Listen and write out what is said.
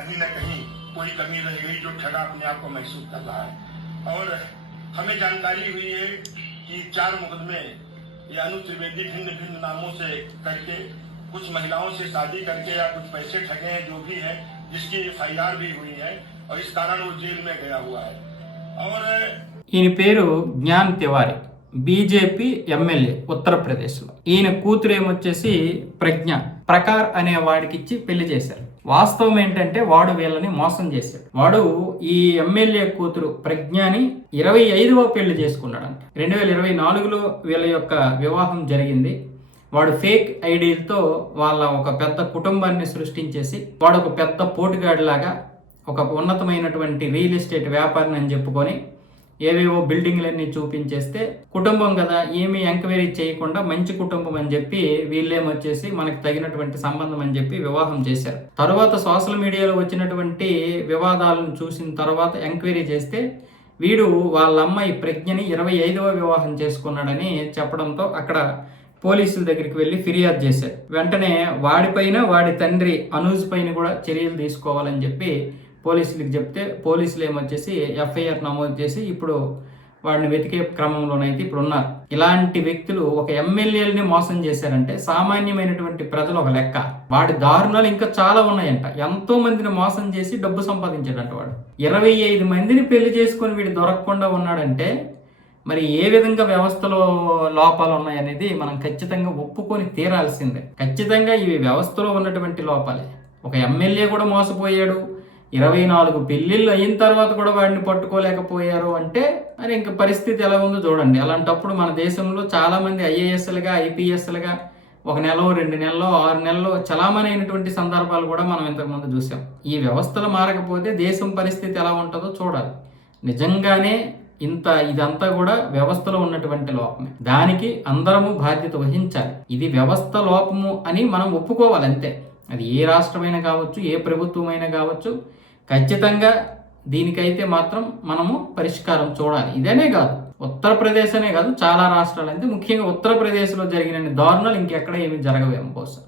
कहीं न कहीं कोई कमी रह गई जो ठगा अपने आप को महसूस कर रहा है। और हमें जानकारी हुई है कि 4 मुकदमे ये अनु त्रिवेदी भिन्न भिन्न नामों से करके कुछ महिलाओं से शादी करके या कुछ पैसे ठगे हैं, जो भी है, जिसकी FIR भी हुई है और इस कारण वो जेल में गया हुआ है। और ఈయన పేరు జ్ఞాన్ తివారీ, బీజేపీ ఎమ్మెల్యే ఉత్తరప్రదేశ్లో. ఈయన కూతురు ఏమొచ్చేసి ప్రజ్ఞ, ప్రకార్ అనే వాడికిచ్చి పెళ్లి చేశారు. వాస్తవం ఏంటంటే వాడు వీళ్ళని మోసం చేశాడు. వాడు ఈ ఎమ్మెల్యే కూతురు ప్రజ్ఞని 25వ పెళ్లి చేసుకున్నాడు. 2024లో వీళ్ళ యొక్క వివాహం జరిగింది. వాడు ఫేక్ ఐడీలతో వాళ్ళ ఒక పెద్ద కుటుంబాన్ని సృష్టించేసి వాడు ఒక పెద్ద పోటుగాడిలాగా ఒక ఉన్నతమైనటువంటి రియల్ ఎస్టేట్ వ్యాపారిని అని చెప్పుకొని ఏవేవో బిల్డింగ్లన్నీ చూపించేస్తే, కుటుంబం కదా ఏమీ ఎంక్వైరీ చేయకుండా మంచి కుటుంబం అని చెప్పి వీళ్ళేమొచ్చేసి మనకు తగినటువంటి సంబంధం అని చెప్పి వివాహం చేశారు. తర్వాత సోషల్ మీడియాలో వచ్చినటువంటి వివాదాలను చూసిన తర్వాత ఎంక్వైరీ చేస్తే వీడు వాళ్ళ అమ్మాయి ప్రజ్ఞని 25వ వివాహం చేసుకున్నాడని చెప్పడంతో అక్కడ పోలీసుల దగ్గరికి వెళ్ళి ఫిర్యాదు చేశారు. వెంటనే వాడిపైన వాడి తండ్రి అనూజ్ పైన కూడా చర్యలు తీసుకోవాలని చెప్పి పోలీసులకు చెప్తే పోలీసులు ఏమొచ్చేసి FIR నమోదు చేసి ఇప్పుడు వాడిని వెతికే క్రమంలోనైతే ఇప్పుడు ఉన్నారు. ఇలాంటి వ్యక్తులు ఒక ఎమ్మెల్యేలని మోసం చేశారంటే సామాన్యమైనటువంటి ప్రజలు ఒక లెక్క. వాడి దారుణాలు ఇంకా చాలా ఉన్నాయంట. ఎంతో మందిని మోసం చేసి డబ్బు సంపాదించాడంట వాడు. 25 మందిని పెళ్లి చేసుకొని వీడు దొరకకుండా ఉన్నాడంటే మరి ఏ విధంగా వ్యవస్థలో లోపాలు ఉన్నాయనేది మనం ఖచ్చితంగా ఒప్పుకొని తీరాల్సిందే. ఖచ్చితంగా ఇవి వ్యవస్థలో ఉన్నటువంటి లోపాలే. ఒక ఎమ్మెల్యే కూడా మోసపోయాడు, 24 పెళ్లిళ్ళు అయిన తర్వాత కూడా వాడిని పట్టుకోలేకపోయారు అంటే మరి ఇంకా పరిస్థితి ఎలా ఉందో చూడండి. అలాంటప్పుడు మన దేశంలో చాలా మంది IASలుగా IPSలుగా 1 నెల 2 నెలలో 6 నెలల్లో చలామణి అయినటువంటి సందర్భాలు కూడా మనం ఇంతకుముందు చూసాం. ఈ వ్యవస్థలు మారకపోతే దేశం పరిస్థితి ఎలా ఉంటుందో చూడాలి. నిజంగానే ఇదంతా కూడా వ్యవస్థలో ఉన్నటువంటి లోపమే. దానికి అందరము బాధ్యత వహించాలి. ఇది వ్యవస్థ లోపము అని మనం ఒప్పుకోవాలి అంతే. అది ఏ రాష్ట్రమైనా కావచ్చు, ఏ ప్రభుత్వమైనా కావచ్చు, ఖచ్చితంగా దీనికైతే మాత్రం మనము పరిష్కారం చూడాలి. ఇదనే కాదు, ఉత్తరప్రదేశ్ అనే కాదు, చాలా రాష్ట్రాలు అంతే. ముఖ్యంగా ఉత్తరప్రదేశ్లో జరిగిన దారుణాలు ఇంకెక్కడ ఏమీ జరగవేమో బహుశా.